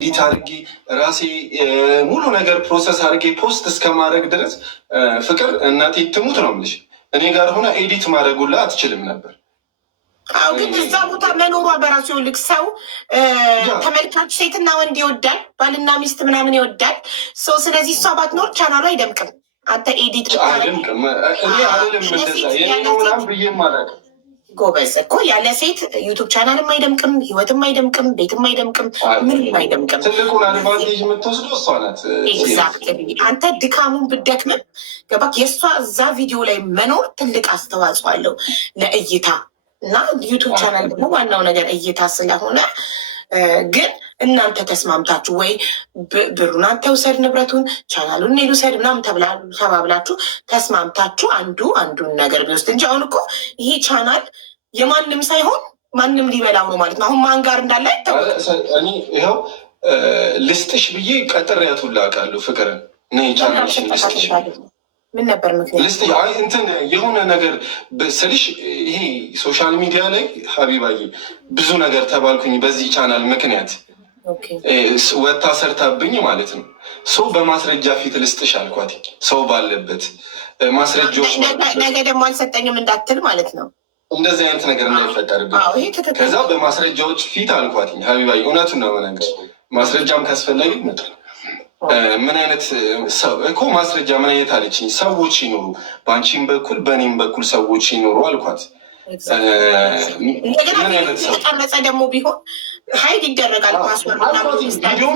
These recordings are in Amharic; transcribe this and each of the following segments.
ኤዲት አድርጌ ራሴ ሙሉ ነገር ፕሮሰስ አድርጌ ፖስት እስከማድረግ ድረስ ፍቅር እናቴ ትሙት ነው የምልሽ። እኔ ጋር ሆነ ኤዲት ማድረጉላ አትችልም ነበር። አዎ ግን እዛ ቦታ መኖሯ በራሱ ልክ ሰው ተመልካች ሴትና ወንድ ይወዳል፣ ባልና ሚስት ምናምን ይወዳል። ስለዚህ እሷ ባትኖር ቻናሉ አይደምቅም። አንተ ኤዲት አይደምቅም። እኔ አይደለም እንደዛ የኔ ምናምን ብዬ ማለት ጎበዝ እኮ ያለ ሴት ዩቱብ ቻናልም አይደምቅም፣ ህይወትም አይደምቅም፣ ቤትም አይደምቅም፣ ምንም አይደምቅም። ትልቁን አድቫንቴጅ የምትወስደው እሷ ናት። ኤግዛክትሊ አንተ ድካሙን ብደክምም ገባክ። የእሷ እዛ ቪዲዮ ላይ መኖር ትልቅ አስተዋጽኦ አለው ለእይታ እና ዩቱብ ቻናል ደግሞ ዋናው ነገር እይታ ስለሆነ ግን እናንተ ተስማምታችሁ ወይ ብሩን አንተ ውሰድ ንብረቱን ቻናሉን እኔ ልውሰድ ምናምን ተባብላችሁ ተስማምታችሁ አንዱን ነገር ቢወስድ እንጂ አሁን እኮ ይሄ ቻናል የማንም ሳይሆን ማንም ሊበላው ነው ማለት ነው። አሁን ማን ጋር እንዳለ እኔ ይኸው ልስጥሽ ብዬ ቀጥሬያት ሁላ አውቃለሁ። ፍቅርን ቻናልሽን ልስጥሽ ምን ነበር ምክንያት እንትን የሆነ ነገር ስልሽ ይሄ ሶሻል ሚዲያ ላይ ሀቢባዬ ብዙ ነገር ተባልኩኝ በዚህ ቻናል ምክንያት ወታ ሰርታብኝ ማለት ነው። ሰው በማስረጃ ፊት ልስጥሽ አልኳት። ሰው ባለበት ማስረጃዎች ነገ ደግሞ አልሰጠኝም እንዳትል ማለት ነው። እንደዚህ አይነት ነገር እንዳይፈጠርብኝ ከዛ በማስረጃዎች ፊት አልኳትኝ። ሀቢባዬ እውነቱን ነው የምነግርሽ። ማስረጃም ካስፈላጊ ይመጣል። ምን አይነት ሰው እኮ ማስረጃ ምን አይነት አለችኝ። ሰዎች ይኖሩ በአንቺም በኩል በእኔም በኩል ሰዎች ይኖሩ አልኳት። ምን አይነት ሰው ተቀረጸ ደግሞ ቢሆን ሀይድ ይደረጋል። ፓስወርድ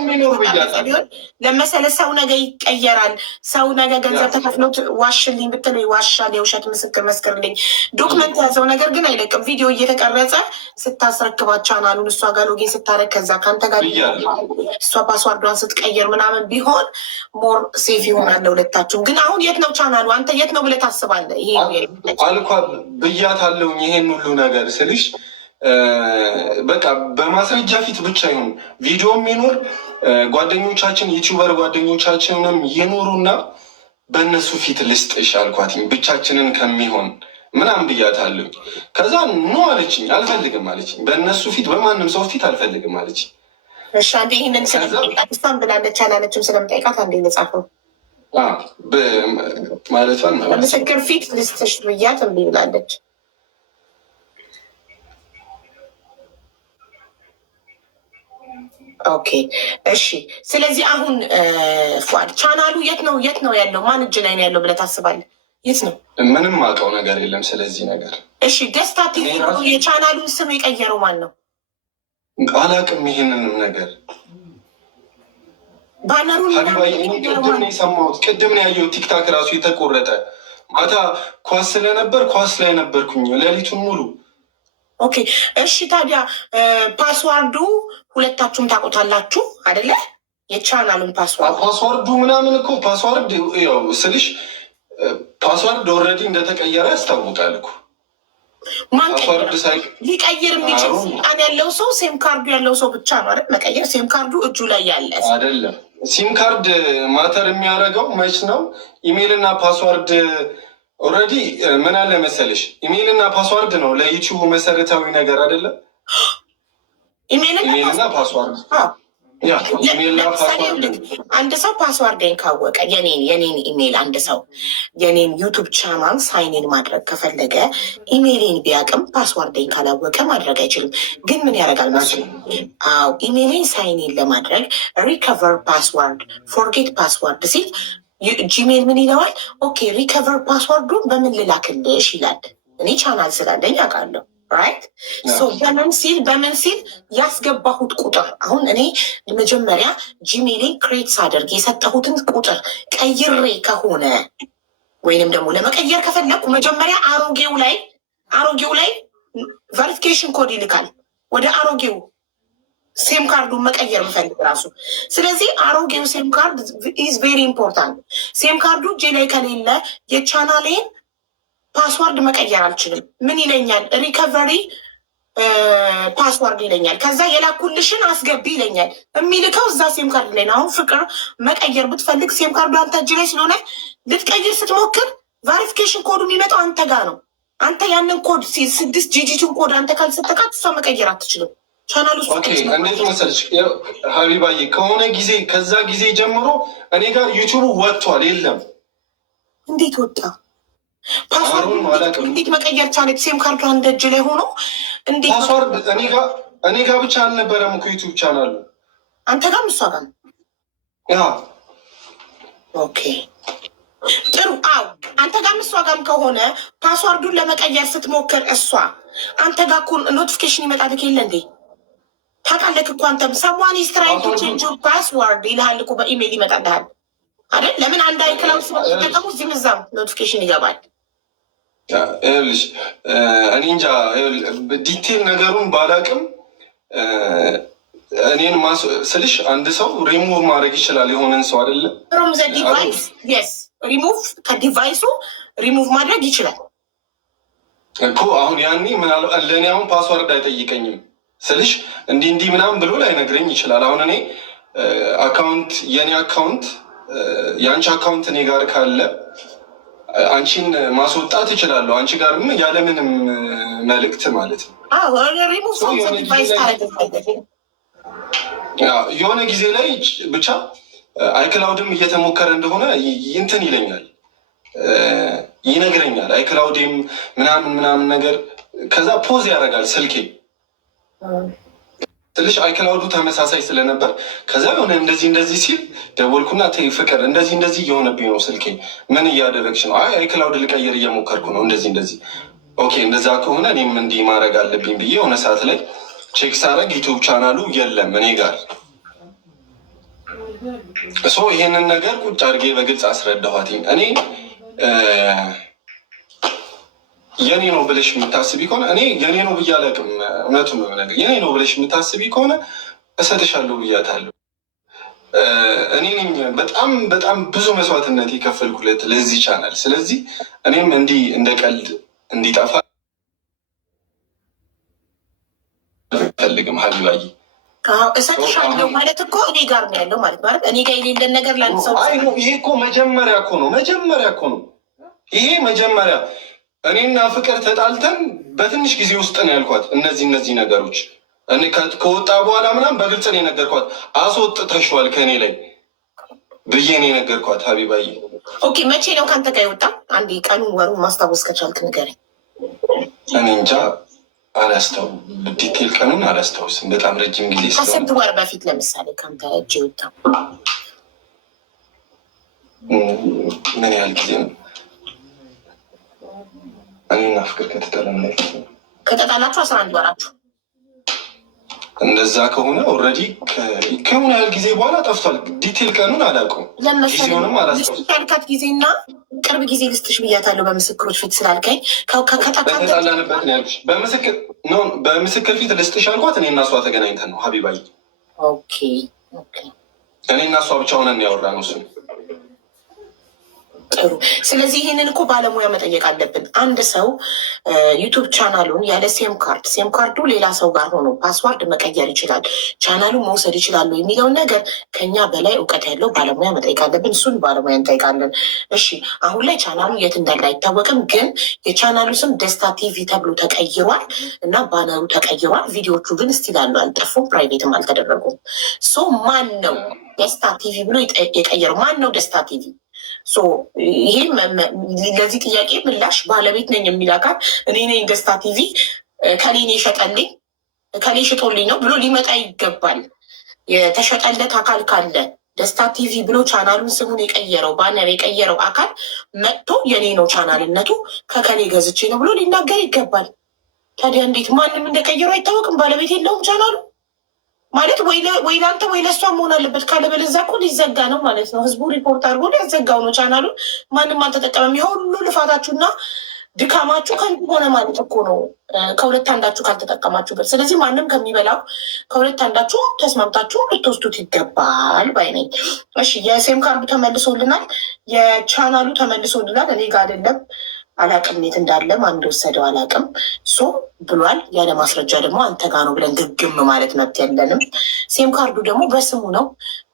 ሚኖር ቢሆን ለመሰለ ሰው ነገ ይቀየራል። ሰው ነገ ገንዘብ ተከፍሎት ዋሽልኝ ብትል ይዋሻል። የውሸት ምስክር መስክርልኝ ዶክመንት ያዘው ነገር ግን አይለቅም። ቪዲዮ እየተቀረጸ ስታስረክባት ቻናሉን እሷ ጋር ሎጊን ስታደርግ ከዛ ከአንተ ጋር እሷ ፓስዋርዷን ስትቀየር ምናምን ቢሆን ሞር ሴፍ ይሆናል ለሁለታችሁም። ግን አሁን የት ነው ቻናሉ? አንተ የት ነው ብለህ ታስባለህ? ይሄ አልኳ ብያታለሁኝ። ይሄን ሁሉ ነገር ስልሽ በቃ በማስረጃ ፊት ብቻ ይሁን ቪዲዮ የሚኖር ጓደኞቻችን ዩቲዩበር ጓደኞቻችንም ይኑሩና በእነሱ ፊት ልስጥሽ አልኳትኝ። ብቻችንን ከሚሆን ምናምን ብያታለሁ። ከዛ ኖ አለችኝ። አልፈልግም አለችኝ። በእነሱ ፊት በማንም ሰው ፊት አልፈልግም አለችኝ። እሺ አንዴ ይህንን ስለምጠይቃት ብላለች አላለችም? ስለምጠይቃት አንዴ ልጻፈው ማለቷን ምስክር ፊት ልስጥሽ ብያት እምቢ ብላለች። ኦኬ እሺ። ስለዚህ አሁን ፏድ ቻናሉ የት ነው ያለው? ማን እጅ ላይ ነው ያለው ብለህ ታስባለህ? የት ነው? ምንም አውቀው ነገር የለም ስለዚህ ነገር። እሺ ደስታ ቲቪ የቻናሉን ስም የቀየረው ማን ነው? አላውቅም ይሄንንም ነገር። ባነሩን ቅድም ነው የሰማሁት፣ ቅድም ነው ያየሁት። ቲክታክ ራሱ የተቆረጠ ማታ ኳስ ስለነበር ኳስ ላይ ነበርኩኝ ሌሊቱን ሙሉ። ኦኬ እሺ። ታዲያ ፓስዋርዱ ሁለታችሁም ታውቁታላችሁ አይደለ? የቻናሉን ፓስዋርዱ ምናምን እኮ ፓስዋርድ ያው ስልሽ ፓስዋርድ ኦልሬዲ እንደተቀየረ ያስታውቃል እኮ። ማን ሊቀይር የሚችል ስልጣን ያለው ሰው ሴም ካርዱ ያለው ሰው ብቻ ነው አይደል? መቀየር ሴም ካርዱ እጁ ላይ ያለ አይደለም። ሲም ካርድ ማተር የሚያደርገው መች ነው? ኢሜይል እና ፓስዋርድ ኦልሬዲ ምን አለ መሰለሽ፣ ኢሜይል እና ፓስዋርድ ነው ለዩቲዩብ መሰረታዊ ነገር አይደለም። ኢሜይልና ፓስዋርድ አንድ ሰው ፓስዋርድን ካወቀ የኔን ኢሜይል አንድ ሰው የኔን ዩቱብ ቻናል ሳይኔን ማድረግ ከፈለገ ኢሜይሌን ቢያቅም ፓስዋርድን ካላወቀ ማድረግ አይችልም። ግን ምን ያደርጋል መስሎኝ? አዎ ኢሜይሌን ሳይኔን ለማድረግ ሪከቨር ፓስዋርድ ፎርጌት ፓስዋርድ ሲል ጂሜል ምን ይለዋል? ኦኬ ሪከቨር ፓስዋርዱን በምን ልላክልሽ ይላል። እኔ ቻናል ስላለኝ አውቃለሁ። ራይት በምን ሲል ያስገባሁት ቁጥር አሁን እኔ መጀመሪያ ጂሜሌን ክሬት ሳደርግ የሰጠሁትን ቁጥር ቀይሬ ከሆነ ወይንም ደግሞ ለመቀየር ከፈለግኩ መጀመሪያ አሮጌው ላይ ቬሪፊኬሽን ኮድ ይልካል ወደ አሮጌው ሴም ካርዱን መቀየር ምፈልግ ራሱ። ስለዚህ አሮጌው ሴም ካርድ ኢዝ ቬሪ ኢምፖርታንት። ሴም ካርዱ እጄ ላይ ከሌለ የቻናሌን ፓስዋርድ መቀየር አልችልም። ምን ይለኛል? ሪከቨሪ ፓስዋርድ ይለኛል። ከዛ የላኩልሽን አስገቢ ይለኛል። የሚልከው እዛ ሴም ካርድ ላይ ነው። አሁን ፍቅር መቀየር ብትፈልግ ሴም ካርዱ አንተ እጅ ላይ ስለሆነ ልትቀይር ስትሞክር ቫሪፊኬሽን ኮዱ የሚመጣው አንተ ጋር ነው። አንተ ያንን ኮድ 6 ዲጂቱን ኮድ አንተ ካልሰጠቃት እሷ መቀየር አትችልም። ቻናል ውስጥ እንዴት መሰለች ሀቢባዬ፣ ከሆነ ጊዜ ከዛ ጊዜ ጀምሮ እኔ ጋር ዩቱቡ ወጥቷል። የለም እንዴት ወጣ? ፓስዋርድ እንዴት መቀየር ቻለች? ሴም ካርዱ አንድ እጅ ላይ ሆኖ እንዴት ፓስዋርድ እኔ ጋር ብቻ አልነበረም እኮ ዩቱብ ቻናሉ አንተ ጋርም እሷ ጋር ነው። ኦኬ ጥሩ። አዎ አንተ ጋርም እሷ ጋርም ከሆነ ፓስዋርዱን ለመቀየር ስትሞክር እሷ አንተ ጋር እኮ ኖቲፊኬሽን ይመጣልክ የለ እንዴ? ታውቃለህ እኮ አንተም ሰዋን ስትራይቱ ቼንጅ ፓስዋርድ ይልሃል እኮ በኢሜይል ይመጣልሃል አይደል? ለምን አንድ አይክላውስ ሲጠቀሙ እዚህም እዛም ኖቲፊኬሽን ይገባል። ይኸውልሽ እኔ እንጃ ዲቴል ነገሩን ባላቅም እኔን ስልሽ አንድ ሰው ሪሙቭ ማድረግ ይችላል የሆነን ሰው አይደለም ፍሮም ዘ ዲቫይስ የስ ሪሙቭ ከዲቫይሱ ሪሙቭ ማድረግ ይችላል እኮ። አሁን ያኔ ምናልባት ለእኔ አሁን ፓስዋርድ አይጠይቀኝም ስልሽ እንዲህ ምናምን ብሎ ላይነግረኝ ይችላል። አሁን እኔ አካውንት የእኔ አካውንት የአንቺ አካውንት እኔ ጋር ካለ አንቺን ማስወጣት እችላለሁ። አንቺ ጋርም ያለምንም መልእክት ማለት ነው። የሆነ ጊዜ ላይ ብቻ አይክላውድም እየተሞከረ እንደሆነ እንትን ይለኛል፣ ይነግረኛል። አይክላውዴም ምናምን ነገር ከዛ ፖዝ ያደርጋል ስልኬ ትንሽ አይክላውዱ ተመሳሳይ ስለነበር ከዛ የሆነ እንደዚህ ሲል ደወልኩና ተይ ፍቅር እንደዚህ እየሆነብኝ ነው ስልኬ፣ ምን እያደረግሽ ነው? አይ አይክላውድ ልቀይር እየሞከርኩ ነው እንደዚህ። ኦኬ እንደዛ ከሆነ እኔም እንዲህ ማድረግ አለብኝ ብዬ የሆነ ሰዓት ላይ ቼክ ሳረግ ዩቱብ ቻናሉ የለም እኔ ጋር። ሶ ይሄንን ነገር ቁጭ አድርጌ በግልጽ አስረዳኋትኝ። እኔ የኔ ነው ብለሽ የምታስቢ ከሆነ እኔ የኔ ነው ብዬ አላውቅም። እውነቱን ነው ነገር የኔ ነው ብለሽ የምታስቢ ከሆነ እሰጥሻለሁ ብያታለሁ። እኔ ነኝ በጣም ብዙ መስዋዕትነት የከፈልኩለት ለዚህ ቻናል። ስለዚህ እኔም እንዲህ እንደ ቀልድ እንዲጠፋ አልፈልግም። ሀቢባዬ እሰጥሻለሁ ማለት እኮ እኔ ጋር ነው ያለው ማለት እኔ ጋር የሌለን ነገር ለአንድ ሰው ይሄ እኮ መጀመሪያ እኮ ነው ይሄ መጀመሪያ እኔና ፍቅር ተጣልተን በትንሽ ጊዜ ውስጥ ነው ያልኳት እነዚህ ነገሮች ከወጣ በኋላ ምናምን በግልጽ ነው የነገርኳት። አስወጥተሽዋል ከእኔ ላይ ብዬ ነው የነገርኳት ሀቢባዬ። ኦኬ መቼ ነው ከአንተ ጋር የወጣ? አንድ ቀኑን ወሩን ማስታወስ ከቻልክ ንገረኝ። እኔ እንጃ ዲቴል ቀኑን አላስታውስም። በጣም ረጅም ጊዜ ከስንት ወር በፊት ለምሳሌ ከአንተ እጅ የወጣ ምን ያህል ጊዜ ነው? እኔና ፍቅር ከተጣላችሁ 11 ወራችሁ። እንደዛ ከሆነ ኦልሬዲ ከሆነ ያህል ጊዜ በኋላ ጠፍቷል። ዲቴል ቀኑን አላውቀውም። ጊዜውንም አላስታውስም። ጊዜና ቅርብ ጊዜ ልስጥሽ ብያታለሁ በምስክሮች ፊት ስላልከኝ በተጣላንበት ነው ያልኩሽ። በምስክር ፊት ልስጥሽ አልኳት። እኔ እና እሷ ተገናኝተን ነው ሀቢባዬ። እኔ እና እሷ ብቻ ሆነን ያወራ ነው እሱ። ጥሩ። ስለዚህ ይህንን እኮ ባለሙያ መጠየቅ አለብን። አንድ ሰው ዩቱብ ቻናሉን ያለ ሴም ካርዱ ሌላ ሰው ጋር ሆኖ ፓስዋርድ መቀየር ይችላል፣ ቻናሉን መውሰድ ይችላሉ የሚለውን ነገር ከኛ በላይ እውቀት ያለው ባለሙያ መጠየቅ አለብን። እሱን ባለሙያ እንጠይቃለን። እሺ አሁን ላይ ቻናሉ የት እንዳለ አይታወቅም፣ ግን የቻናሉ ስም ደስታ ቲቪ ተብሎ ተቀይሯል እና ባነሩ ተቀይሯል። ቪዲዮቹ ግን ስቲል አሉ፣ አልጠፉም፣ ፕራይቬትም አልተደረጉም። ሶ ማን ነው ደስታ ቲቪ ብሎ የቀየረው? ማን ነው ደስታ ቲቪ? ይሄ ለዚህ ጥያቄ ምላሽ ባለቤት ነኝ የሚል አካል እኔ ነኝ ደስታ ቲቪ ከሌኔ ሸጠልኝ ከሌ ሽጦልኝ ነው ብሎ ሊመጣ ይገባል። የተሸጠለት አካል ካለ ደስታ ቲቪ ብሎ ቻናሉን ስሙን የቀየረው ባነር የቀየረው አካል መጥቶ የኔ ነው ቻናልነቱ ከከሌ ገዝቼ ነው ብሎ ሊናገር ይገባል። ታዲያ እንዴት ማንም እንደቀየረው አይታወቅም? ባለቤት የለውም ቻናሉ ማለት ወይ ለአንተ ወይ ለእሷ መሆን አለበት። ካለበለዚያ እኮ ሊዘጋ ነው ማለት ነው። ህዝቡ ሪፖርት አድርጎ ሊያዘጋው ነው ቻናሉን። ማንም አልተጠቀመም። የሁሉ ልፋታችሁና ድካማችሁ ከንቱ ሆነ ማለት እኮ ነው፣ ከሁለት አንዳችሁ ካልተጠቀማችሁበት። ስለዚህ ማንም ከሚበላው ከሁለት አንዳችሁ ተስማምታችሁ ልትወስዱት ይገባል ባይ ነኝ። እሺ የሴም ካርዱ ተመልሶልናል፣ የቻናሉ ተመልሶልናል። እኔ ጋር አይደለም አላቅም፣ የት እንዳለ ማን እንደወሰደው አላቅም። ሶ ብሏል። ያለ ማስረጃ ደግሞ አንተ ጋ ነው ብለን ግግም ማለት መብት የለንም። ሴም ካርዱ ደግሞ በስሙ ነው።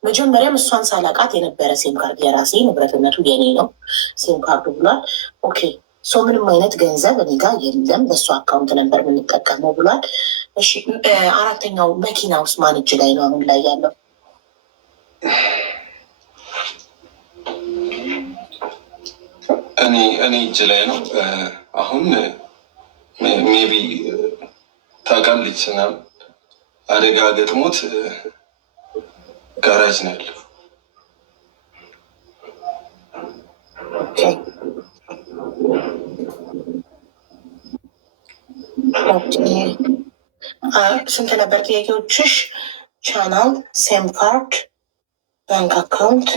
መጀመሪያም እሷን ሳላቃት የነበረ ሴም ካርድ የራሴ ንብረትነቱ የኔ ነው ሴም ካርዱ ብሏል። ኦኬ ምንም አይነት ገንዘብ እኔ ጋር የለም፣ በእሱ አካውንት ነበር የምንጠቀመው ብሏል። እሺ አራተኛው መኪና ውስጥ ማን እጅ ላይ ነው አሁን ላይ ያለው? እኔ እጅ ላይ ነው አሁን። ሜቢ ታውቃለች ምናምን አደጋ ገጥሞት ጋራጅ ነው ያለው። ስንት ነበር ጥያቄዎችሽ? ቻናል፣ ሴም ካርድ፣ ባንክ አካውንት።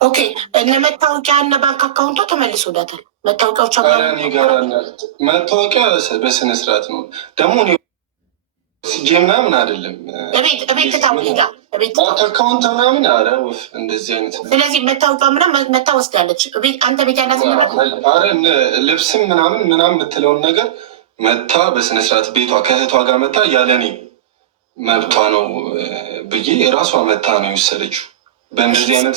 ኦኬ እነ መታወቂያ እነ ባንክ አካውንቷ ተመልሶላታል። መታወቂያዎች መታወቂያ በስነስርዓት ነው ደግሞ ምናምን አይደለም። ቤት ታውቃ አካውንት ምናምን አረ ውፍ እንደዚህ አይነት። ስለዚህ መታወቂያ ምናምን መታ ወስዳለች። አንተ ቤት ያላት አረ ልብስም ምናምን የምትለውን ነገር መታ በስነስርዓት ቤቷ ከእህቷ ጋር መታ ያለኔ መብቷ ነው ብዬ የራሷ መታ ነው የወሰደችው። በእንደዚህ አይነት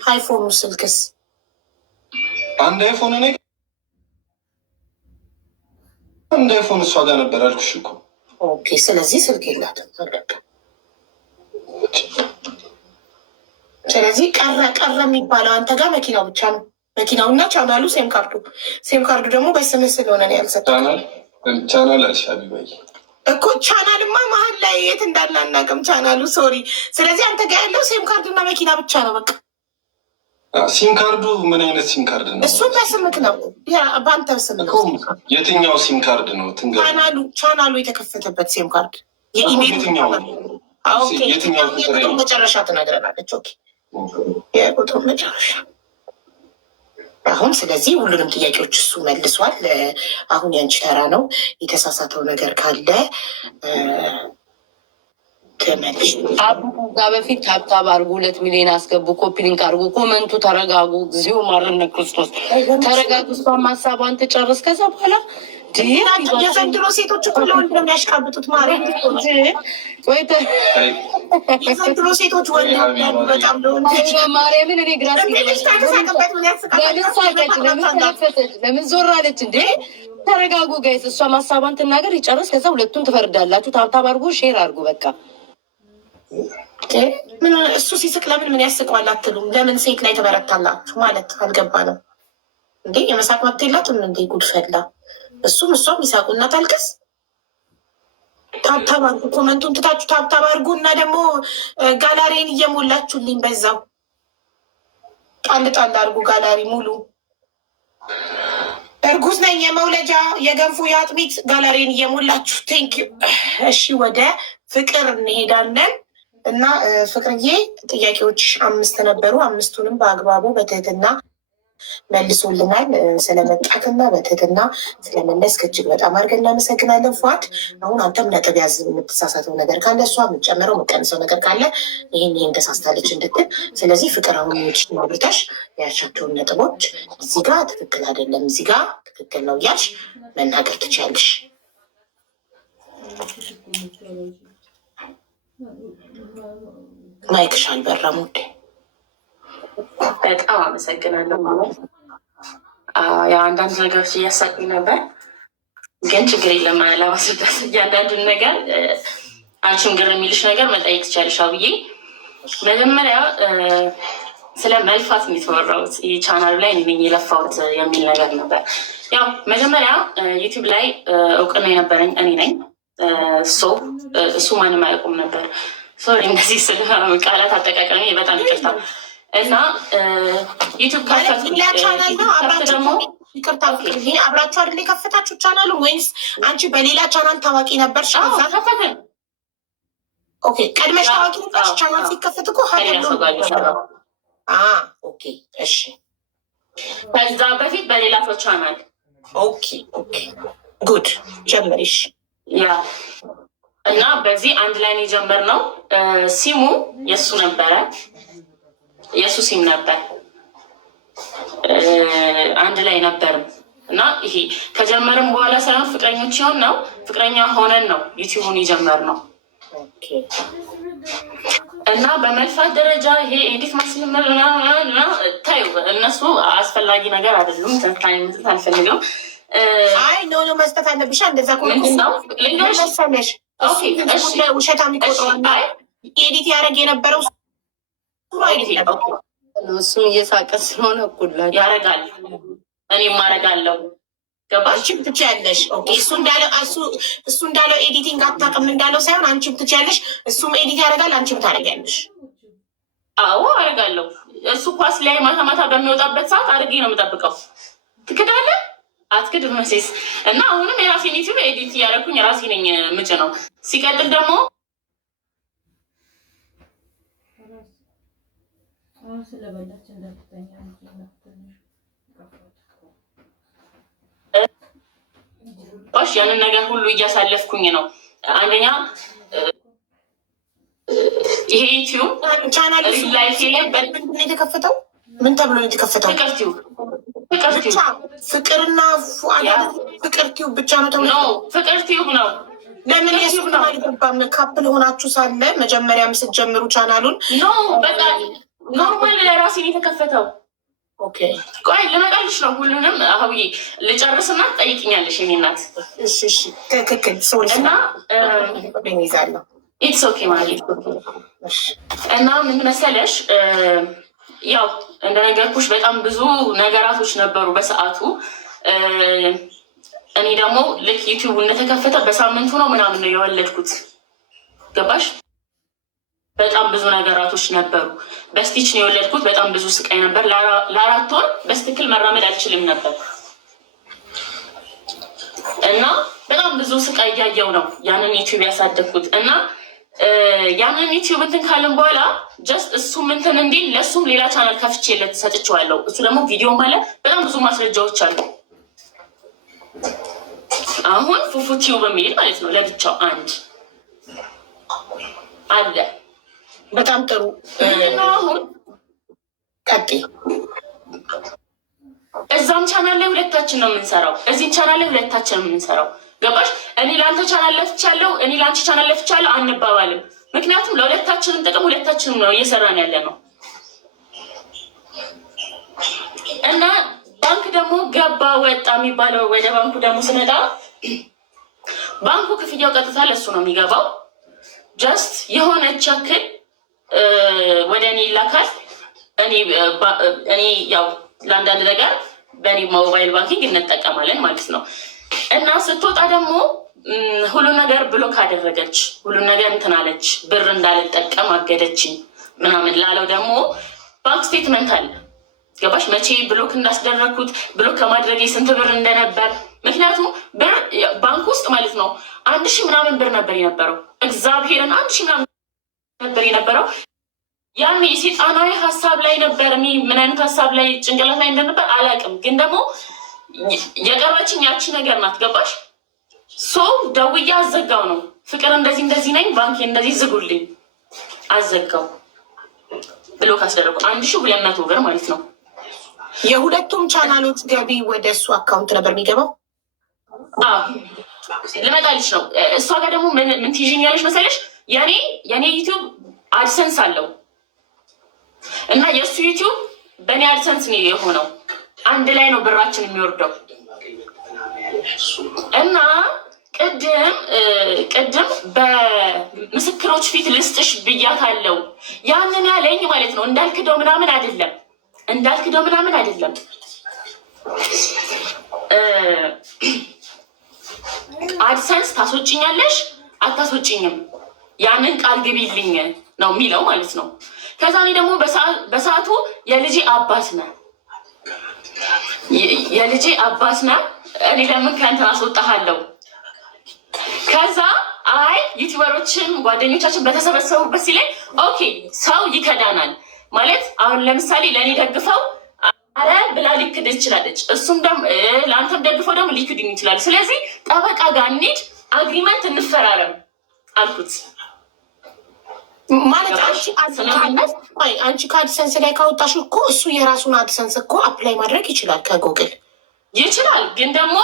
አይፎኑ ስልክስ አንድ አይፎን አንድ አይፎን እሷ ጋር ነበር አልኩሽ እኮ። ኦኬ ስለዚህ ስልክ የላትም። ስለዚህ ቀረ የሚባለው አንተ ጋር መኪናው ብቻ ነው። መኪናውና ቻናሉ ሴም ካርዱ ደግሞ በስምህ ስለሆነ ነው ያልሰጠው። ቻናል አልሻቢ ባይ እኮ ቻናልማ መሀል ላይ የት እንዳለ አናውቅም ቻናሉ። ሶሪ። ስለዚህ አንተ ጋር ያለው ሴም ካርዱና መኪና ብቻ ነው በቃ። ሲም ካርዱ ምን አይነት ሲም ካርድ ነው? እሱ በስምክ ነው፣ በአንተ ስም ነው። የትኛው ሲም ካርድ ነው? ቻናሉ የተከፈተበት ሲም ካርድ የኢሜል የቁጥሩ መጨረሻ ትነግረናለች። ኦኬ የቁጥሩ መጨረሻ አሁን። ስለዚህ ሁሉንም ጥያቄዎች እሱ መልሷል። አሁን ያንቺ ተራ ነው። የተሳሳተው ነገር ካለ አቡጋ በፊት ታብታብ አርጉ፣ 2 ሚሊዮን አስገቡ፣ ኮፒሊንክ አርጉ፣ ኮመንቱ ተረጋጉ። ጊዜው ማረነ ክርስቶስ ተረጋጉ። እሷም ሀሳቧን ትጨርስ። ከዛ በኋላ የዘንድሮ ሴቶች እኮ ለወንድ ነው የሚያሽቃብጡት። የዘንድሮ ሴቶች ወንድ በጣም ማርያምን እኔ ግራ ለምን ዞር አለች እንዴ? ተረጋጉ ጋይስ። እሷም ሀሳቧን ትናገር ይጨርስ። ከዛ ሁለቱን ትፈርዳላችሁ። ታብታብ አርጉ፣ ሼር አርጉ በቃ። እሱ ሲስቅ ለምን ያስቀዋል አትሉም? ለምን ሴት ላይ ትበረታላችሁ ማለት አልገባንም እንዴ? የመሳቅ መብት የላትም እንዴ? ጉድፈላ እሱም እሷም ይሳቁና ታልቅስ። ታብታብ አርጉ፣ ኮመንቱን ትታችሁ ታብታብ አርጉ እና ደግሞ ጋላሪን እየሞላችሁልኝ በዛው ጣል አርጉ። ጋላሪ ሙሉ እርጉዝ ነኝ የመውለጃ የገንፎ የአጥሚት ጋላሪን እየሞላችሁ ቴንኪዩ። እሺ ወደ ፍቅር እንሄዳለን እና ፍቅርዬ ጥያቄዎች 5 ነበሩ። 5ቱንም በአግባቡ በትህትና መልሶልናል። ስለመጣትና በትህትና ስለመለስክ እጅግ በጣም አድርገን እናመሰግናለን። ፏድ አሁን አንተም ነጥብ ያዝ። የምትሳሳተው ነገር ካለ እሷ የምትጨምረው የምትቀንሰው ነገር ካለ ይህን ተሳስታለች እንድትል። ስለዚህ ፍቅር አሁን ች ማብርተሽ ያሻቸውን ነጥቦች እዚህ ጋር ትክክል አይደለም፣ እዚህ ጋር ትክክል ነው እያልሽ መናገር ትችያለሽ። ማይክሽ አልበራም ውዴ። በጣም አመሰግናለሁ። ያው አንዳንድ ነገሮች እያሳቁኝ ነበር፣ ግን ችግር የለም ለማስረዳት እያንዳንዱን ነገር አንቺም ግር የሚልሽ ነገር መጠየቅ ትችያለሽ ብዬ መጀመሪያ ስለ መልፋት የተወራሁት ቻናሉ ላይ እኔ ነኝ የለፋሁት የሚል ነገር ነበር። ያው መጀመሪያ ዩቲዩብ ላይ እውቅና የነበረኝ እኔ ነኝ። እሱ ማንም አያውቁም ነበር። ሶሪ እንደዚህ ስለ ቃላት አጠቃቀሚ በጣም ይቅርታ። እና ዩቱብ ደግሞ ይቅርታ አብራችሁ አይደል የከፈታችሁ ቻናሉ ወይስ አንቺ በሌላ ቻናል ታዋቂ ነበርሽ? ኦኬ ቀድመሽ ታዋቂ ነበርሽ? ቻናል ሲከፈት እኮ ኦኬ እሺ። ከዛ በፊት በሌላ ሰው ቻናል ኦኬ ጉድ ጀምሪሽ። ያ እና በዚህ አንድ ላይ ነው የጀመርነው። ሲሙ የእሱ ነበረ፣ የእሱ ሲም ነበር፣ አንድ ላይ ነበርም። እና ይሄ ከጀመርም በኋላ ሳይሆን ፍቅረኞች ሲሆን ነው ፍቅረኛ ሆነን ነው ዩቲዩቡን የጀመርነው። እና በመልፋት ደረጃ ይሄ ኤዲት ማስለመድ ታዩ እነሱ አስፈላጊ ነገር አይደሉም። ተንታኝ መስጠት አልፈልግም። አይ ኖ መስጠት አለብሻ። እንደዛ መሰለሽ ውሸታ የሚቆጥረዋል ኤዲት ያደረግ የነበረው እሱም እየሳቀ ስለሆነ እኩል ያረጋል። እኔም አረጋለሁ። አንቺም ትችያለሽ። እሱ እንዳለው ኤዲቲንግ አታውቅም እንዳለው ሳይሆን አንቺም ትችያለሽ። እሱም ኤዲት ያደርጋል፣ አንቺም ታደርጊያለሽ። አዎ አደርጋለሁ። እሱ ኳስ ላይ ማታ ማታ በሚወጣበት ሰዓት አድርጌ ነው የምጠብቀው። ትክዳለህ? አትክድም መቼስ። እና አሁንም የራሴን ዩቲዩብ ኤዲት እያደረኩኝ የራሴ ነኝ ምጭ ነው። ሲቀጥል ደግሞ ያንን ነገር ሁሉ እያሳለፍኩኝ ነው። አንደኛ ይሄ ዩቲዩብ ቻናል የተከፈተው ምን ተብሎ ነው የተከፈተው? ፍቅርና ፍቅር ቲዩብ ብቻ ነው ተብሎ ፍቅር ቲዩብ ነው። ለምን የሱባም ካፕል ሆናችሁ ሳለ መጀመሪያም ስትጀምሩ ቻናሉን በቃ ኖርማል ለራሴን የተከፈተው። ቆይ ልመጣልሽ ነው። ሁሉንም አሁዬ ልጨርስና ትጠይቅኛለሽ የኔ እናት። ትክክል እና ይዛለሁ ኢትስ ኦኬ ማለት እና ምን መሰለሽ ያው እንደነገርኩሽ በጣም ብዙ ነገራቶች ነበሩ በሰዓቱ። እኔ ደግሞ ልክ ዩቲዩብ እንደተከፈተ በሳምንቱ ነው ምናምን ነው የወለድኩት። ገባሽ? በጣም ብዙ ነገራቶች ነበሩ። በስቲች ነው የወለድኩት። በጣም ብዙ ስቃይ ነበር። ለ4 ወር በስትክክል መራመድ አልችልም ነበር እና በጣም ብዙ ስቃይ እያየው ነው ያንን ዩቲዩብ ያሳደግኩት እና ያንን ዩቲዩብ እንትን ካልን በኋላ ጀስት እሱም እንትን እንዲል ለእሱም ሌላ ቻናል ከፍቼለት ሰጥቼዋለሁ። እሱ ደግሞ ቪዲዮ ማለት በጣም ብዙ ማስረጃዎች አሉ። አሁን ፉፉ ቲዩብ የሚል ማለት ነው ለብቻው አንድ አለ። በጣም ጥሩ። አሁን ቀጥይ። እዛም ቻናል ላይ ሁለታችን ነው የምንሰራው፣ እዚህም ቻናል ላይ ሁለታችን ነው የምንሰራው። ገባሽ? እኔ ለአንተ ቻናል ለፍቻለሁ፣ እኔ ለአንቺ ቻናል ለፍቻለሁ አንባባልም። ምክንያቱም ለሁለታችንም ጥቅም ሁለታችንም ነው እየሰራን ያለ ነው። እና ባንክ ደግሞ ገባ ወጣ የሚባለው ወደ ባንኩ ደግሞ ስነዳ ባንኩ ክፍያው ቀጥታ ለሱ ነው የሚገባው። ጀስት የሆነች ያክል ወደ እኔ ይላካል። እኔ ያው ለአንዳንድ ነገር በእኔ ሞባይል ባንኪንግ እንጠቀማለን ማለት ነው። እና ስትወጣ ደግሞ ሁሉን ነገር ብሎክ አደረገች፣ ሁሉን ነገር እንትን አለች፣ ብር እንዳልጠቀም አገደችኝ ምናምን ላለው ደግሞ ባንክ ስቴትመንት አለ። ገባሽ? መቼ ብሎክ እንዳስደረግኩት ብሎክ ከማድረግ ስንት ብር እንደነበር። ምክንያቱም ብር ባንክ ውስጥ ማለት ነው 1000 ምናምን ብር ነበር የነበረው። እግዚአብሔርን 1000 ምናምን ነበር የነበረው። ያም የሴጣናዊ ሀሳብ ላይ ነበር። ምን አይነት ሀሳብ ላይ ጭንቅላት ላይ እንደነበር አላውቅም፣ ግን ደግሞ የቀረችኝ ያቺ ነገር ናት። ገባሽ? ሰው ደውዬ አዘጋው ነው ፍቅር እንደዚህ እንደዚህ ነኝ ባንክ እንደዚህ ዝጉልኝ አዘጋው ብሎ ካስደረጉ 1200 ብር ማለት ነው። የሁለቱም ቻናሎች ገቢ ወደ እሱ አካውንት ነበር የሚገባው። ልመጣልሽ ነው። እሷ ጋር ደግሞ ምን ትይዥኛለሽ መሰለሽ? የኔ ዩቲዩብ አድሰንስ አለው እና የእሱ ዩቲዩብ በእኔ አድሰንስ ነው የሆነው። አንድ ላይ ነው ብራችን የሚወርደው እና ቅድም በምስክሮች ፊት ልስጥሽ ብያታለሁ። ያንን ያለኝ ማለት ነው እንዳልክደው ምናምን አይደለም። አድሰንስ ታስወጭኛለሽ አታስወጭኝም፣ ያንን ቃል ግቢልኝ ነው የሚለው ማለት ነው። ከዛ እኔ ደግሞ በሰዓቱ የልጄ አባት ነው እኔ ለምን ከእንትን አስወጣሃለሁ። ከዛ አይ ዩቲዩበሮችን ጓደኞቻችን በተሰበሰቡበት ሲለኝ ኦኬ ሰው ይከዳናል ማለት አሁን ለምሳሌ ለእኔ ደግፈው አረ ብላ ሊክድ ትችላለች፣ እሱም ደግሞ ለአንተም ደግፈው ደግሞ ሊክድኝ ይችላል። ስለዚህ ጠበቃ ጋር እንሂድ፣ አግሪመንት እንፈራረም አልኩት። ማለት አንቺ ከአድሰንስ ላይ ካወጣሽ እኮ እሱ የራሱን አድሰንስ እኮ አፕላይ ማድረግ ይችላል ከጉግል ይችላል። ግን ደግሞ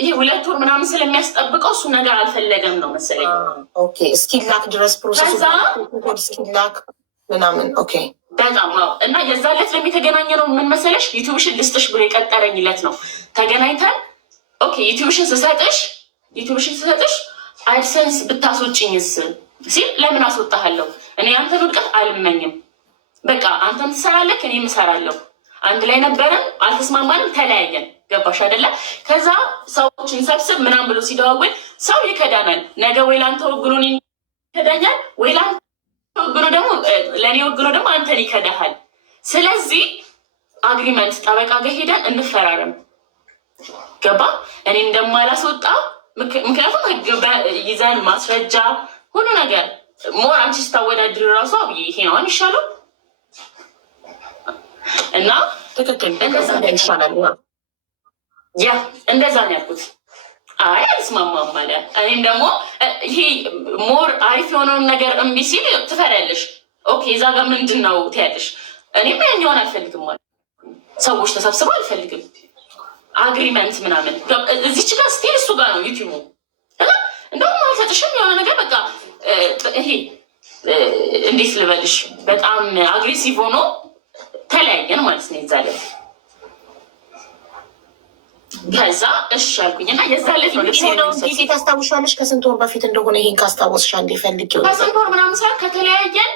ይህ 2 ወር ምናምን ስለሚያስጠብቀው እሱ ነገር አልፈለገም ነው መሰለኝ። እስኪላክ ድረስ ፕሮሰስ እስኪላክ ምናምን። ኦኬ በጣም እና የዛ ዕለት ደግሞ የተገናኘ ነው። ምን መሰለሽ ዩቲዩብሽን ልስጥሽ ብሎ የቀጠረኝ ዕለት ነው። ተገናኝተን ኦኬ ዩቲዩብሽን ስሰጥሽ አድሰንስ ብታስወጭኝስ ሲል ለምን አስወጣሃለሁ? እኔ አንተን ውድቀት አልመኝም። በቃ አንተን ትሰራለህ፣ እኔም እሰራለሁ። አንድ ላይ ነበረን፣ አልተስማማንም፣ ተለያየን። ገባሽ አይደለ? ከዛ ሰዎችን ሰብስብ ምናምን ብሎ ሲደዋወል ሰው ይከዳናል። ነገ ወይ ለአንተ ወግኖ ይከዳኛል፣ ወይ ለአንተ ወግኖ ደግሞ ለእኔ ወግኖ ደግሞ አንተን ይከዳሃል። ስለዚህ አግሪመንት ጠበቃ ጋር ሄደን እንፈራረም። ገባ? እኔ እንደማላስወጣ ምክንያቱም ህግ ይዘን ማስረጃ ሁሉ ነገር ሞር አንቺ ስታወዳድር ራሱ አብዬ ይሄ ነው ይሻለው እና ትክክል ይሻላል። ያ እንደዛ ነው ያልኩት። አይ አልስማማም አለ። እኔም ደግሞ ይሄ ሞር አሪፍ የሆነውን ነገር እምቢ ሲል ትፈሪያለሽ። ኦኬ እዛ ጋር ምንድን ነው ትያለሽ። እኔም ያኛውን አልፈልግም ማለት ሰዎች ተሰብስበው አልፈልግም አግሪመንት ምናምን እዚች ጋር ስቲል እሱ ጋር ነው ዩቲዩቡ እንደውም አልሰጥሽም የሆነ ነገር በቃ ይሄ እንዴት ልበልሽ በጣም አግሬሲቭ ሆኖ ተለያየን ማለት ነው ይዛለን። ከዛ እሺ አልኩኝ እና የዛ ዕለት ነው ጊዜ ታስታውሻለሽ? ከስንት ወር በፊት እንደሆነ ይሄን ካስታወስሻ እንዲፈልግ ከስንት ወር ምናምን ሰዓት ከተለያየን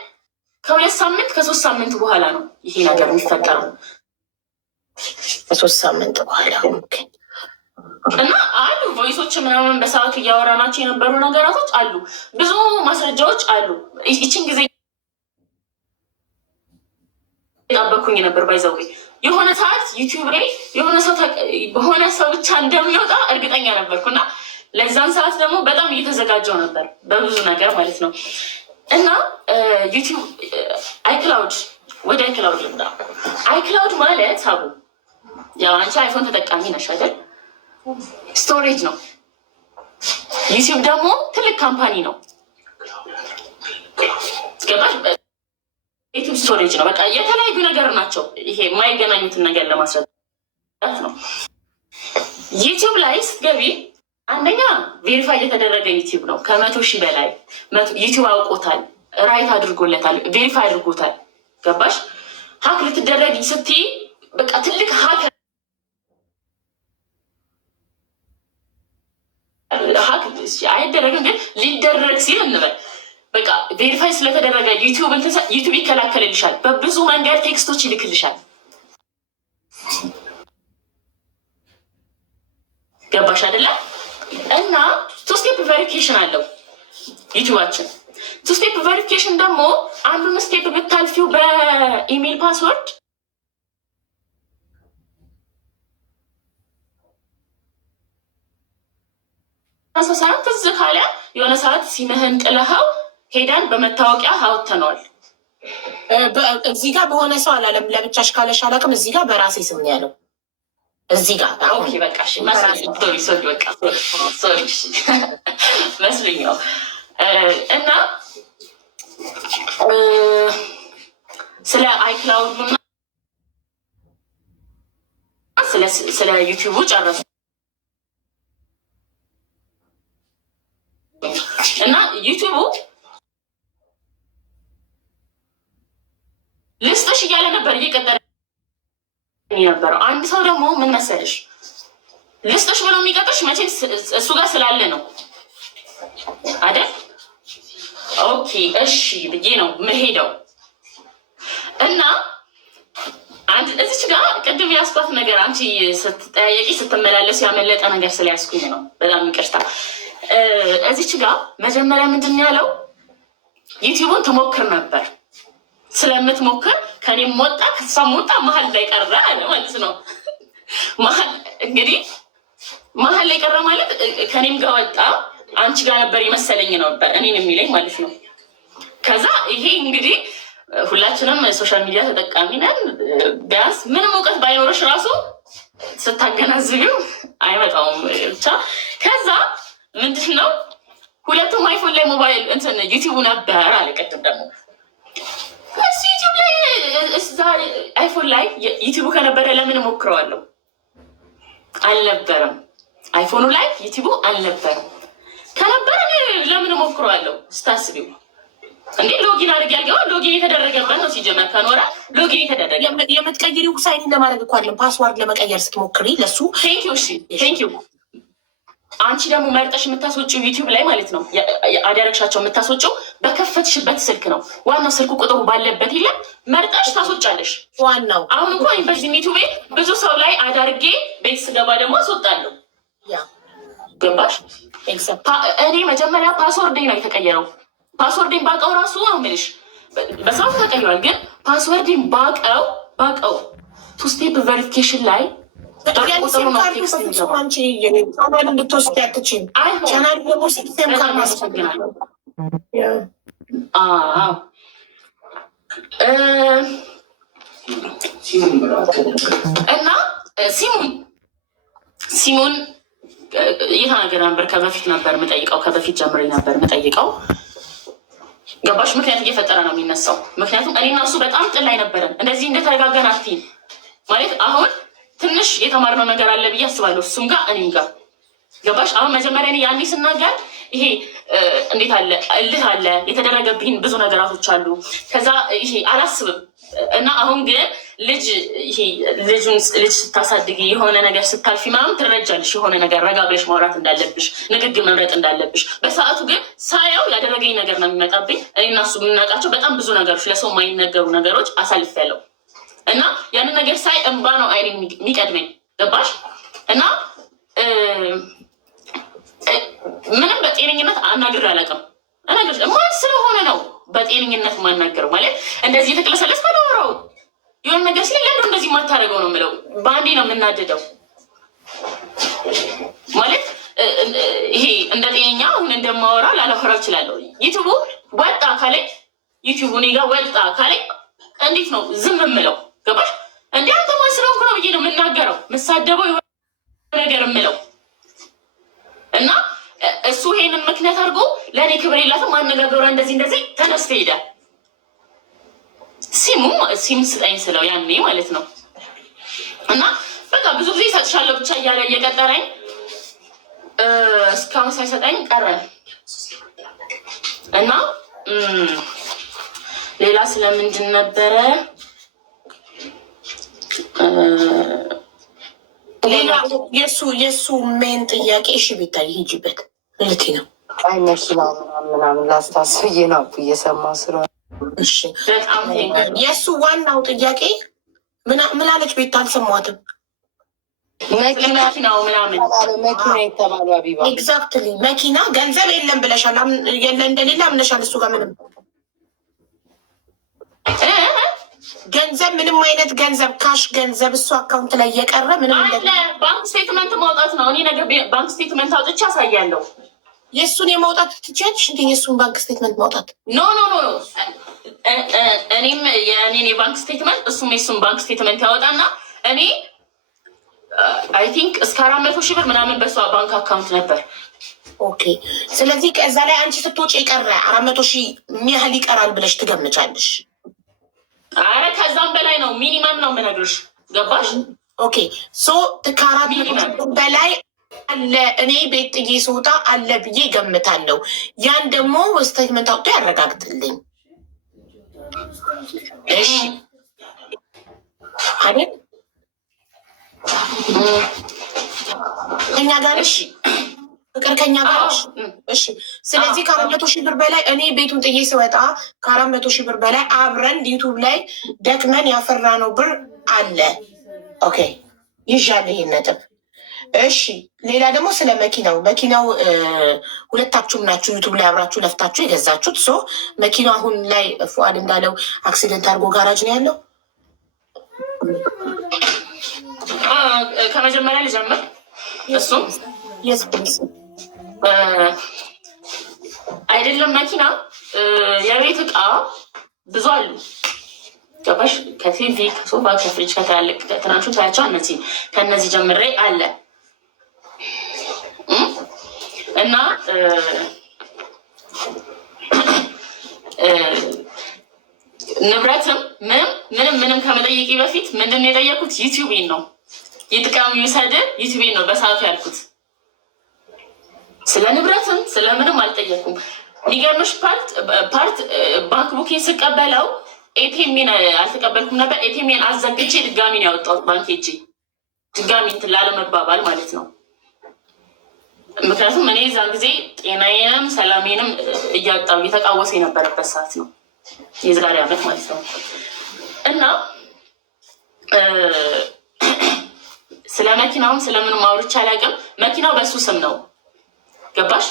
ከ2 ሳምንት ከ3 ሳምንት በኋላ ነው ይሄ ነገር የሚፈጠረው። ከ3 ሳምንት በኋላ እና አሉ ቮይሶች ምናምን በሰዓቱ እያወራናቸው የነበሩ ነገራቶች አሉ፣ ብዙ ማስረጃዎች አሉ። ይችን ጊዜ የጣበኩኝ ነበር ባይዘው የሆነ ሰዓት ዩቲዩብ ላይ በሆነ ሰው ብቻ እንደሚወጣ እርግጠኛ ነበርኩ እና ለዛን ሰዓት ደግሞ በጣም እየተዘጋጀው ነበር በብዙ ነገር ማለት ነው። እና ዩቲዩብ አይክላውድ ወደ አይክላውድ ልምዳ። አይክላውድ ማለት አቡ ያው አንቺ አይፎን ተጠቃሚ ነሽ አይደል? ስቶሬጅ ነው። ዩቲዩብ ደግሞ ትልቅ ካምፓኒ ነው። ገባሽ? ዩቲዩብ ስቶሬጅ ነው። በቃ የተለያዩ ነገር ናቸው። ይሄ የማይገናኙትን ነገር ለማስረዳት ነው። ዩቲዩብ ላይ ስትገቢ አንደኛ ቬሪፋይ የተደረገ ዩቲዩብ ነው። ከ100,000 በላይ ዩቲዩብ አውቆታል፣ ራይት አድርጎለታል፣ ቬሪፋይ አድርጎታል። ገባሽ? ሀክ ልትደረግ ስትይ በቃ ትልቅ ሀክ አይደረግም፣ ግን ሊደረግ ሲል እንበል በቃ ቬሪፋይ ስለተደረገ ዩቲዩብ ይከላከልልሻል። በብዙ መንገድ ቴክስቶች ይልክልሻል። ገባሽ አይደለም? እና ቱ ስቴፕ ቬሪፊኬሽን አለው ዩቲዩባችን። ቱ ስቴፕ ቬሪፊኬሽን ደግሞ አንዱን ስቴፕ ብታልፊው በኢሜይል ፓስወርድ ሰዓት ትዝ ካለ የሆነ ሰዓት ሲምህን ጥለኸው ሄዳን በመታወቂያ አውጥተነዋል። እዚህ ጋር በሆነ ሰው አላለም። ለብቻሽ ካለሽ አላውቅም። እዚህ ጋር በራሴ ስም ነው ያለው። እዚህ ጋር በቃ መስሎኛው እና ስለ አይክላውድ ስለ ዩቲዩቡ ጨረሱ እና ዩቲዩቡ ልስጥሽ እያለ ነበር እየቀጠረ ነበረው። አንድ ሰው ደግሞ ምን መሰለሽ ልስጥሽ ብሎ የሚቀጥርሽ መቼም እሱ ጋር ስላለ ነው አይደል? ኦኬ እሺ ብዬ ነው መሄደው እና አንድ እዚች ጋር ቅድም ያስኳት ነገር አንቺ ስትጠያየቂ ስትመላለስ ያመለጠ ነገር ስለያስኩኝ ነው። በጣም ይቅርታ። እዚች ጋር መጀመሪያ ምንድን ያለው ዩቲዩቡን ትሞክር ነበር። ስለምትሞክር ከኔም ወጣ ከሷም ወጣ መሀል ላይ ቀረ አለ ማለት ነው። እንግዲህ መሀል ላይ ቀረ ማለት ከኔም ጋር ወጣ አንቺ ጋር ነበር የመሰለኝ ነበር እኔን የሚለኝ ማለት ነው። ከዛ ይሄ እንግዲህ ሁላችንም ሶሻል ሚዲያ ተጠቃሚ ነን። ቢያንስ ምንም እውቀት ባይኖርሽ ራሱ ስታገናዝቢው አይመጣውም ብቻ። ከዛ ምንድን ነው ሁለቱም አይፎን ላይ ሞባይል እንትን ዩቲዩቡ ነበር አለ። ቅድም ደግሞ እሱ ዩቲዩብ ላይ እዛ አይፎን ላይ ዩቲዩቡ ከነበረ ለምን ሞክረዋለሁ? አልነበረም። አይፎኑ ላይ ዩቲዩቡ አልነበረም። ከነበረ ለምን ሞክረዋለሁ? ስታስቢው እንዴ ሎጊን አድርግ ያልገባ ሎጊን የተደረገበት ነው ሲጀመር ከኖረ ሎጊን የተደረገ የምትቀይሪው ሳይን ለማድረግ እኮ አይደለም ፓስዋርድ ለመቀየር ስትሞክሪ ለሱ ቴንኪው እሺ ቴንኪው አንቺ ደግሞ መርጠሽ የምታስወጪው ዩቲዩብ ላይ ማለት ነው አዳረግሻቸው የምታስወጪው በከፈትሽበት ስልክ ነው ዋናው ስልኩ ቁጥሩ ባለበት የለም መርጠሽ ታስወጫለሽ ዋናው አሁን እኮ በዚህ ዩቲዩብ ብዙ ሰው ላይ አዳርጌ ቤት ስገባ ደግሞ አስወጣለሁ ገባሽ እኔ መጀመሪያ ፓስወርዴ ነው የተቀየረው ፓስወርዴን ባቀው ራሱ አምልሽ በሰዓቱ ተቀይሯል ግን ፓስወርዴን ባቀው ቱ ስቴፕ ቬሪፊኬሽን ላይ ቻናል እንድትወስድ ያትችል ቻናል ደግሞ ሲስተም ካርማስፈግናል እና ሲሙን እየተናገረ ነበር ከበፊት ነበር የምጠይቀው ከበፊት ጀምሬ ነበር የምጠይቀው ገባሽ ምክንያት እየፈጠረ ነው የሚነሳው ምክንያቱም እኔና እሱ በጣም ጥል ላይ ነበረን እንደዚህ እንደተረጋገን አትይም ማለት አሁን ትንሽ የተማርነው ነገር አለ ብዬ አስባለሁ እሱም ጋር እኔም ጋር ገባሽ አሁን መጀመሪያ እኔ ያኔ ስናገር ይሄ እንዴት አለ እልህ አለ የተደረገብኝ ብዙ ነገራቶች አሉ ከዛ ይሄ አላስብም እና አሁን ግን ልጅ ስታሳድጊ የሆነ ነገር ስታልፊ ምናምን ትረጃለሽ የሆነ ነገር ረጋ ብለሽ ማውራት እንዳለብሽ ንግግር መምረጥ እንዳለብሽ በሰዓቱ ግን ሳየው ያደረገኝ ነገር ነው የሚመጣብኝ እኔና እሱ የምናውቃቸው በጣም ብዙ ነገሮች ለሰው የማይነገሩ ነገሮች አሳልፌያለሁ እና ያንን ነገር ሳይ እንባ ነው አይኔ የሚቀድመኝ ገባሽ እና ምንም በጤነኝነት አናግሬ አላውቅም ማን ስለሆነ ነው በጤነኝነት የማናገረው ማለት እንደዚህ የተቅለሰለስ መኖረው የሆነ ነገር ሲለ ለምን እንደዚህ የማታደርገው ነው የምለው በአንዴ ነው የምናደደው ማለት ይሄ እንደ ጤነኛ አሁን እንደማወራ ላላወራ እችላለሁ ዩቲዩቡ ወጣ ካለኝ ዩቲዩቡ እኔ ጋር ወጣ ካለኝ እንዴት ነው ዝም የምለው ገባሽ እንዲ አንተ ማን ስለሆንኩ ነው ብዬ ነው የምናገረው ምሳደበው የሆነ ነገር የምለው እና እሱ ይሄንን ምክንያት አድርጎ ለእኔ ክብር የላትም ማነጋገሯ እንደዚህ ተነስተ ሄዳል ሲም ስጠኝ ስለው ያኔ ማለት ነው እና በቃ ብዙ ጊዜ ይሰጥሻለሁ ብቻ እያለ እየቀጠረኝ እስካሁን ሳይሰጠኝ ቀረ እና ሌላ ስለምንድን ነበረ ሌላ የእሱ ሜን ጥያቄ እሺ ቤታይ ሂጂበት ልቲ ነው አይ መኪና ምናምን ላስታስብዬ ነው እየሰማ ስለ እሺ የእሱ ዋናው ጥያቄ ምን አለች ቤት አልሰማትም መኪናው ምናምን መኪና የተባሉ አቢባ ኤግዛክትሊ መኪና ገንዘብ የለም ብለሻል የለ እንደሌለ አምነሻል እሱ ጋር ምንም ገንዘብ ምንም አይነት ገንዘብ ካሽ ገንዘብ እሱ አካውንት ላይ እየቀረ ምንም አለ ባንክ ስቴትመንት ማውጣት ነው እኔ ነገር ባንክ ስቴትመንት አውጥቼ አሳያለሁ የእሱን የማውጣት ትችያለሽ እንዴ የእሱን ባንክ ስቴትመንት ማውጣት ኖ እኔም የእኔን የባንክ ስቴትመንት እሱም የእሱን ባንክ ስቴትመንት ያወጣና እኔ አይ ቲንክ እስከ 400,000 ብር ምናምን በሷ ባንክ አካውንት ነበር ኦኬ ስለዚህ ከዛ ላይ አንቺ ስትወጪ የቀረ 400,000 ያህል ይቀራል ብለሽ ትገምቻለሽ አረ ከዛም በላይ ነው ሚኒመም ነው የምነግርሽ ገባሽ ኦኬ ሶ ከ400,000 በላይ አለ እኔ ቤት ጥዬ ስወጣ አለ ብዬ ገምታለሁ ያን ደግሞ ስቴትመንት አውጥቶ ያረጋግጥልኝ እሺ አይደል ከኛ ጋር እሺ ፍቅር ከኛ ጋር እሺ ስለዚህ 400,000 ብር በላይ እኔ ቤቱን ጥዬ ስወጣ 400,000 ብር በላይ አብረን ዩቱብ ላይ ደክመን ያፈራነው ብር አለ ኦኬ ይዣለሁ ይሄን ነጥብ እሺ ሌላ ደግሞ ስለ መኪናው ሁለታችሁም ናችሁ ዩቱብ ላይ አብራችሁ ለፍታችሁ የገዛችሁት ሶ መኪናው አሁን ላይ ፉአድ እንዳለው አክሲደንት አድርጎ ጋራጅ ነው ያለው ከመጀመሪያ ልጀምር እሱም አይደለም መኪና የቤት እቃ ብዙ አሉ ገባሽ ከቲቪ ከሶፋ ከፍሪጅ ከትላልቅ ትናንሹ ታያቸው እነዚህ ከእነዚህ ጀምሬ አለ እና ንብረትም ምንም ከመጠየቂ በፊት ምንድን ነው የጠየኩት ዩቲዩቤን ነው ይጥቀም ይውሰድ ዩቲዩቤን ነው በሰዓቱ ያልኩት ስለ ንብረትም ስለምንም አልጠየኩም ሊገርምሽ ፓርት ባንክ ቡኪን ስቀበለው ኤቲኤምን አልተቀበልኩም ነበር። ኤቲኤምን አዘግቼ ድጋሚ ነው ያወጣሁት ባንክ ሄጄ ድጋሚ እንትን ላለመባባል ማለት ነው። ምክንያቱም እኔ እዛን ጊዜ ጤናዬንም ሰላሜንም እያጣሁ እየተቃወሰ የነበረበት ሰዓት ነው፣ የዛሬ ዓመት ማለት ነው። እና ስለ መኪናውም ስለምንም አውርቼ አላውቅም። መኪናው በሱ ስም ነው፣ ገባሽ?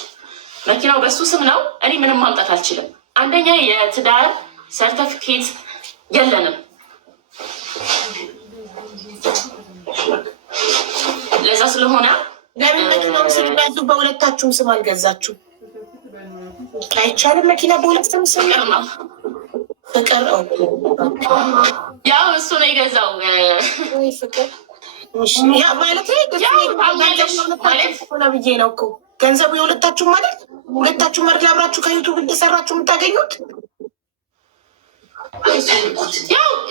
መኪናው በሱ ስም ነው። እኔ ምንም ማምጣት አልችልም። አንደኛ የትዳር ሰርተፊኬት የለንም። ለዛ ስለሆነ ለምን መኪናውን ስልገዙ በሁለታችሁም ስም አልገዛችሁ? አይቻልም። መኪና በሁለቱም ስም ነው። ፍቅር ያው እሱ ነው የገዛው። ፍቅር ማለት ሆነ ብዬ ነው እኮ ገንዘቡ የሁለታችሁ ማለት ሁለታችሁ መርድ አብራችሁ ከዩቱብ እንደሰራችሁ የምታገኙት።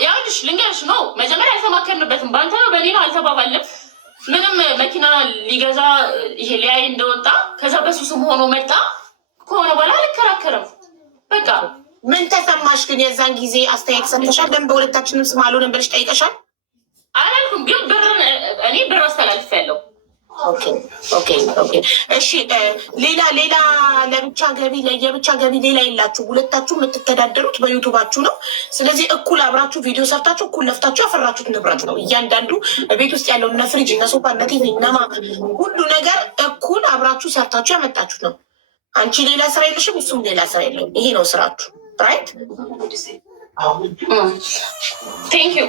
ያው ልሽ ልንገርሽ ነው መጀመሪያ አልተማከርንበትም። በአንተ ነው በእኔ ነው አልተባባልንም። ምንም መኪና ሊገዛ ይሄ ሊያይ እንደወጣ ከዛ በሱ ስም ሆኖ መጣ ከሆነ በኋላ አልከራከርም። በቃ ምን ተሰማሽ ግን? የዛን ጊዜ አስተያየት ሰጥተሻል? ለምን በሁለታችንም ስም አልሆነም ብለሽ ጠይቀሻል? አላልኩም፣ ግን እኔ ብር አስተላልፌያለሁ። እሺ፣ ሌላ ለብቻ ገቢ ለየብቻ ገቢ ሌላ የላችሁ? ሁለታችሁ የምትተዳደሩት በዩቱባችሁ ነው። ስለዚህ እኩል አብራችሁ ቪዲዮ ሰርታችሁ እኩል ለፍታችሁ ያፈራችሁት ንብረት ነው። እያንዳንዱ ቤት ውስጥ ያለው እነ ፍሪጅ እነ ሶፋ እነ ቲቪ እነማ ሁሉ ነገር እኩል አብራችሁ ሰርታችሁ ያመጣችሁት ነው። አንቺ ሌላ ስራ የለሽም፣ እሱም ሌላ ስራ የለውም። ይሄ ነው ስራችሁ። ራይት? ቴንክ ዩ።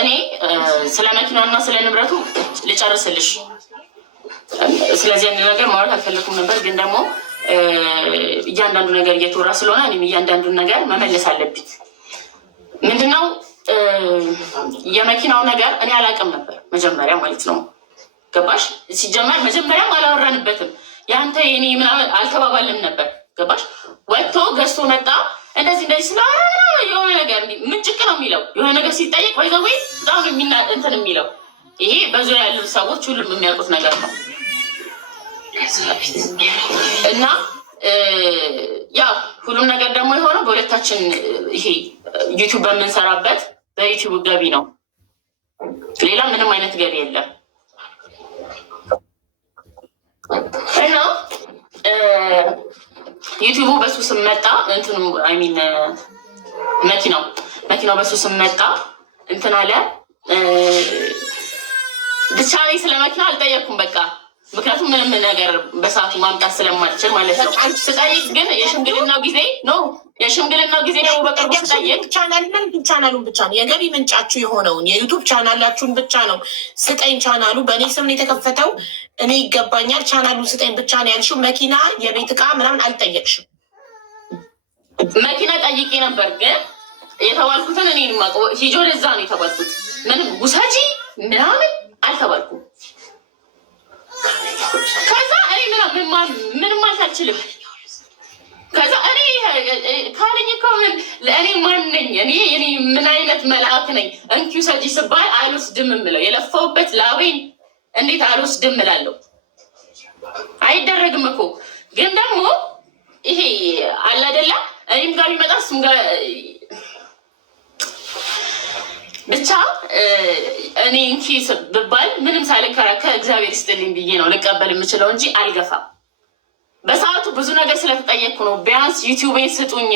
እኔ ስለ መኪናና ስለ ንብረቱ ልጨርስልሽ። ስለዚህ አንድ ነገር ማውራት አልፈለኩም ነበር፣ ግን ደግሞ እያንዳንዱ ነገር እየተወራ ስለሆነ እኔም እያንዳንዱን ነገር መመለስ አለብኝ። ምንድነው የመኪናው ነገር እኔ አላውቅም ነበር መጀመሪያ ማለት ነው። ገባሽ? ሲጀመር መጀመሪያም አላወራንበትም። የአንተ የኔ ምናምን አልተባባልም ነበር። ገባሽ? ወጥቶ ገዝቶ መጣ። እንደዚህ ስለ የሆነ ነገር ምንጭቅ ነው የሚለው የሆነ ነገር ሲጠየቅ ወይዘዌ በጣም እንትን የሚለው ይሄ በዙሪያ ያሉ ሰዎች ሁሉም የሚያውቁት ነገር ነው። እና ያው ሁሉም ነገር ደግሞ የሆነው በሁለታችን ይሄ ዩቱብ በምንሰራበት በዩቱብ ገቢ ነው። ሌላ ምንም አይነት ገቢ የለም። እና ዩቱቡ በሱ ስም መጣ። እንትኑ አይሚን መኪናው በሱ ስም መጣ። እንትን አለ ብቻ እኔ ስለ መኪና አልጠየቅኩም። በቃ ምክንያቱም ምንም ነገር በሰዓቱ ማምጣት ስለማልችል ማለት ነው። ስጠይቅ ግን የሽምግልናው ጊዜ ነው። የሽምግልናው ጊዜ ደግሞ በቅርቡ ስጠይቅ ቻናሉን ብቻ ነው የገቢ ምንጫችሁ የሆነውን የዩቱብ ቻናላችሁን ብቻ ነው ስጠኝ። ቻናሉ በእኔ ስም ነው የተከፈተው፣ እኔ ይገባኛል፣ ቻናሉን ስጠኝ ብቻ ነው ያልሽው። መኪና፣ የቤት ዕቃ ምናምን አልጠየቅሽም? መኪና ጠይቄ ነበር፣ ግን የተባልኩትን እኔ ሂጆ ለዛ ነው የተባልኩት። ምንም ውሰጂ ምናምን አልተባልኩም። ከዛ እኔ ምንም ማለት አልችልም። ከዛ እኔ ካለኝ እኮ ለእኔ ማን ነኝ እኔ ምን አይነት መልአክ ነኝ? እንኪው ሰጂ ስባል አልወስድም እምለው የለፋውበት ላቤን እንዴት አልወስድም እላለሁ? አይደረግም እኮ። ግን ደግሞ ይሄ አለ አይደለ? እኔም ጋር ቢመጣ እሱም ጋር ብቻ እኔ እንኪ ብባል ምንም ሳልከራከር እግዚአብሔር ይስጥልኝ ብዬ ነው ልቀበል የምችለው እንጂ አልገፋም። በሰዓቱ ብዙ ነገር ስለተጠየቅኩ ነው። ቢያንስ ዩቲዩቤን ስጡኝ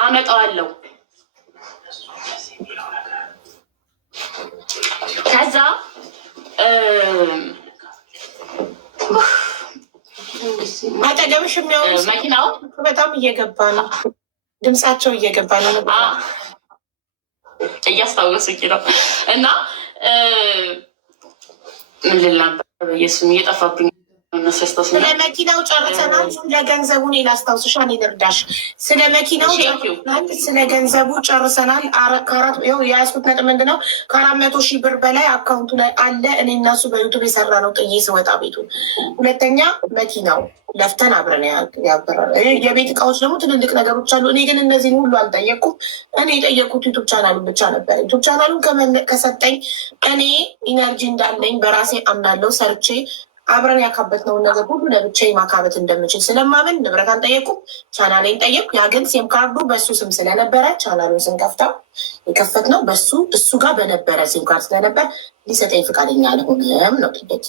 አመጣዋለሁ። ከዛ አጠገብሽ የሚያወሩ መኪናው በጣም እየገባ ነው፣ ድምፃቸው እየገባ ነው። እያስታወሱኝ ነው። እና ምን ልል ነበር? በየሱም እየጠፋብኝ። ስለ መኪናው ጨርሰናል። ስለ ገንዘቡ እኔ ላስታውስሽ፣ እኔ ልርዳሽ። ስለ መኪናው ጨርሰናል። ስለ ገንዘቡ ጨርሰናል። የያዝኩት ነጥብ ምንድን ነው? ከ400,000 ብር በላይ አካውንቱ ላይ አለ። እኔ እናሱ በዩቱብ የሰራ ነው ጥዬ ስወጣ ቤቱ። ሁለተኛ መኪናው ለፍተን አብረን ያበራል። የቤት እቃዎች ደግሞ ትልልቅ ነገሮች አሉ። እኔ ግን እነዚህን ሁሉ አልጠየቅኩም። እኔ የጠየቅኩት ዩቱብ ቻናሉን ብቻ ነበር። ዩቱብ ቻናሉን ከሰጠኝ እኔ ኢነርጂ እንዳለኝ በራሴ አምናለሁ። ሰርቼ አብረን ያካበትነውን ነገር ሁሉ ለብቻዬ ማካበት እንደምችል ስለማመን ንብረት አልጠየኩም፣ ቻናሌን ጠየቁ። ያ ግን ሲም ካርዱ በሱ ስም ስለነበረ ቻናሉን ስንከፍተው የከፈትነው በሱ እሱ ጋር በነበረ ሲም ካርድ ስለነበር ሊሰጠኝ ፈቃደኛ አልሆነም ነው ጥያቄ።